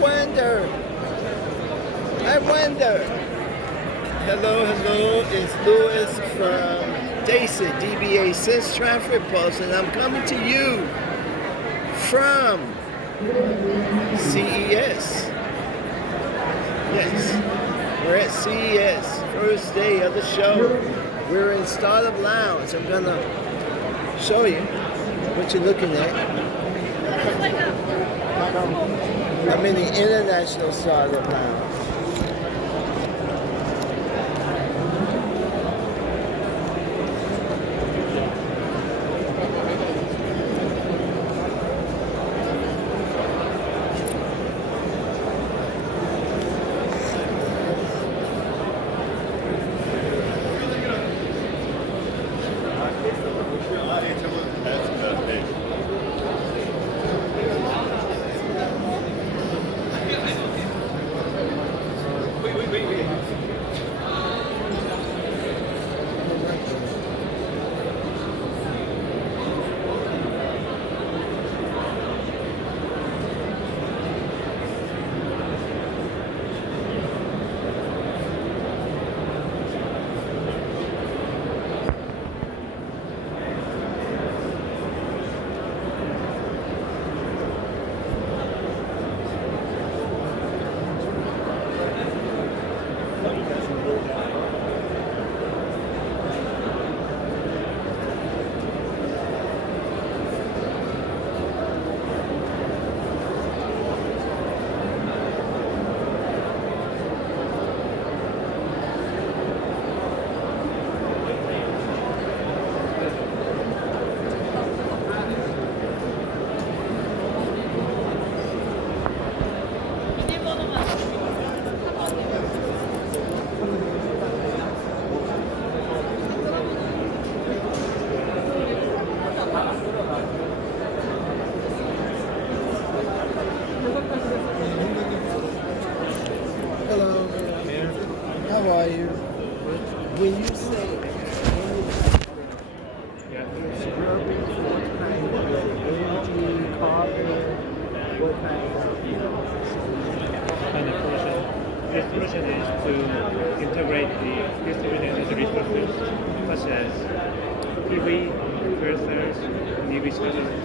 wonder. Hello, it's Louis from DACIT, DBA Sense Traffic Pulse, and I'm coming to you from CES. Yes, we're at CES, first day of the show. We're in Startup Lounge. I'm gonna show you what you're looking at. I'm in the International Startup Lounge. When you say scrubbing, what kind of energy, carbon, what kind of solution? This solution is to integrate the distributed energy resources such as PV, fuel cells, and EV chargers.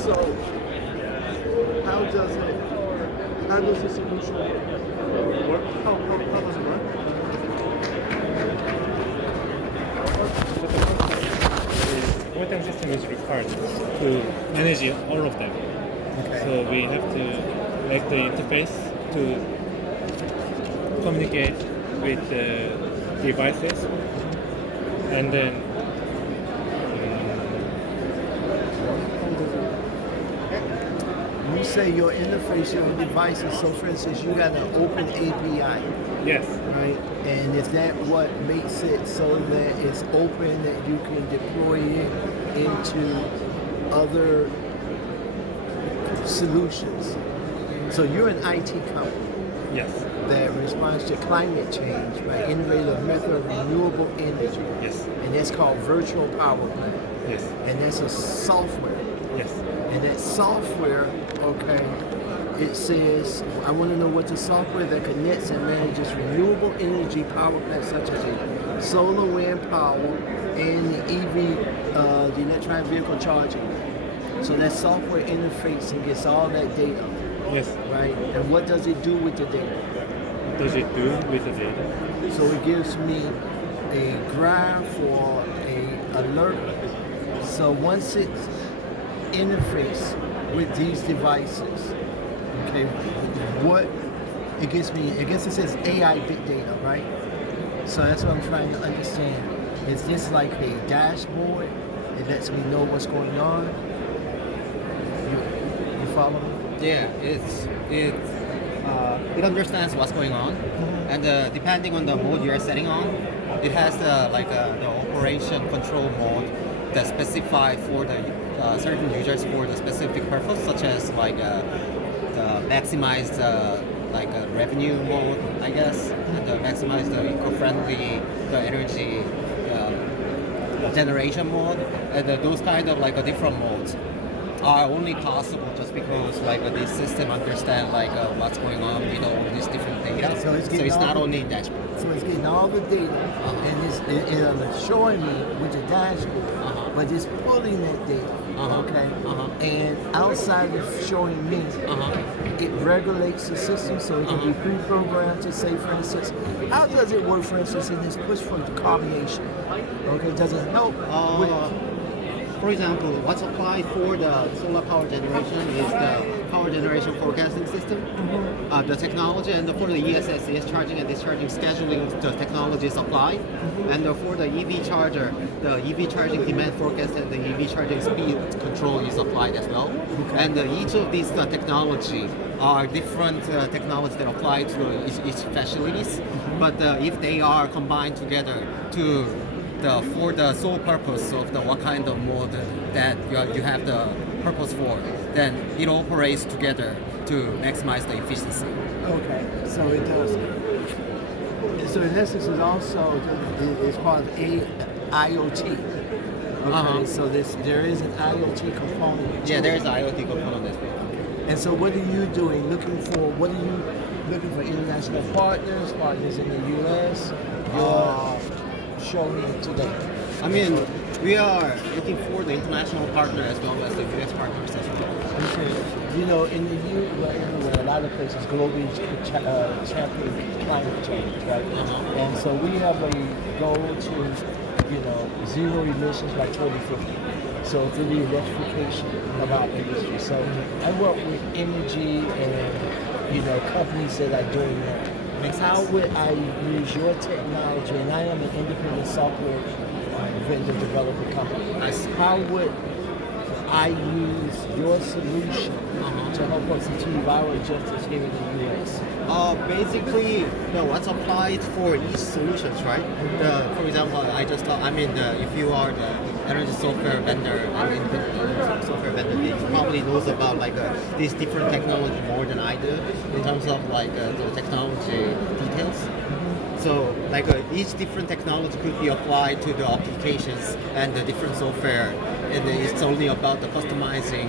So, how does the solution work? How does it work? The point system is required to manage all of them. Okay. So we have to make the interface to communicate with the devices, and then you say your interface, your devices. So, for instance, you got an open API. yes, Right, and is that what makes it so that it's open, that you can deploy it into other solutions? So you're an IT company yes, that responds to climate change by innovative method of renewable energy, yes, and that's called virtual power plant, yes, and that's a software. yes. And that software, okay, it says, I want to know what the software that connects and manages renewable energy power plants such as a solar, wind power, and the EV, the electronic vehicle charging. So that software interface and gets all that data, Yes. right? And what does it do with the data? What does it do with the data? So it gives me a graph or a alert. So once it's interface with these devices, okay, what it gives me, I guess it says AI big data, right? So that's what I'm trying to understand. Is this like a dashboard? It lets me know what's going on. You follow me? Yeah, it understands what's going on, and depending on the mode you're setting on, it has the operation control mode that's specified for the certain users for the specific purpose, such as the maximize revenue mode, I guess, and maximize the eco-friendly, the energy generation mode, and those kind of different modes. are only possible just because like this system understand like what's going on with all these different data. So it's getting it's all not the- only dashboard. So it's getting all the data and it's showing me with the dashboard, but it's pulling that data. Okay. And outside of showing me, it regulates the system so it can be pre-programmed to say, for instance, how does it work, for instance, in this push for carbonation? Okay, does it help with For example, what's applied for the solar power generation is the power generation forecasting system, the technology, and for the ESS, charging and discharging scheduling, the technology is applied. And for the EV charger, the EV charging demand forecast and the EV charging speed control is applied as well. And each of these technology are different technologies that apply to each facilities. But if they are combined together for the sole purpose of what kind of mode that you have the purpose for, then it operates together to maximize the efficiency. Okay, so it does. So in essence, it's also it's part of IoT. Okay, so there is an IoT component. Yeah, there is an IoT component as well. And so, what are you doing? Looking for international partners in the U.S. You're showing it to them. I mean, we are looking for the international partner as well as the US partners as well. You know, in the a lot of places globally champion climate change, right? And so we have a goal to, zero emissions by 2050. So through the electrification of our industry. So I work with energy and, companies that are doing that. How would I use your technology? And I am an independent software vendor developer company. How would I use your solution to help us achieve our objectives here in the U.S.? Basically, what's applied for each solutions, right? For example, if you are the energy software vendor and independent software vendor, you probably knows about these different technology more than I do in terms of the technology details. So each different technology could be applied to the applications and the different software, and it's only about the customizing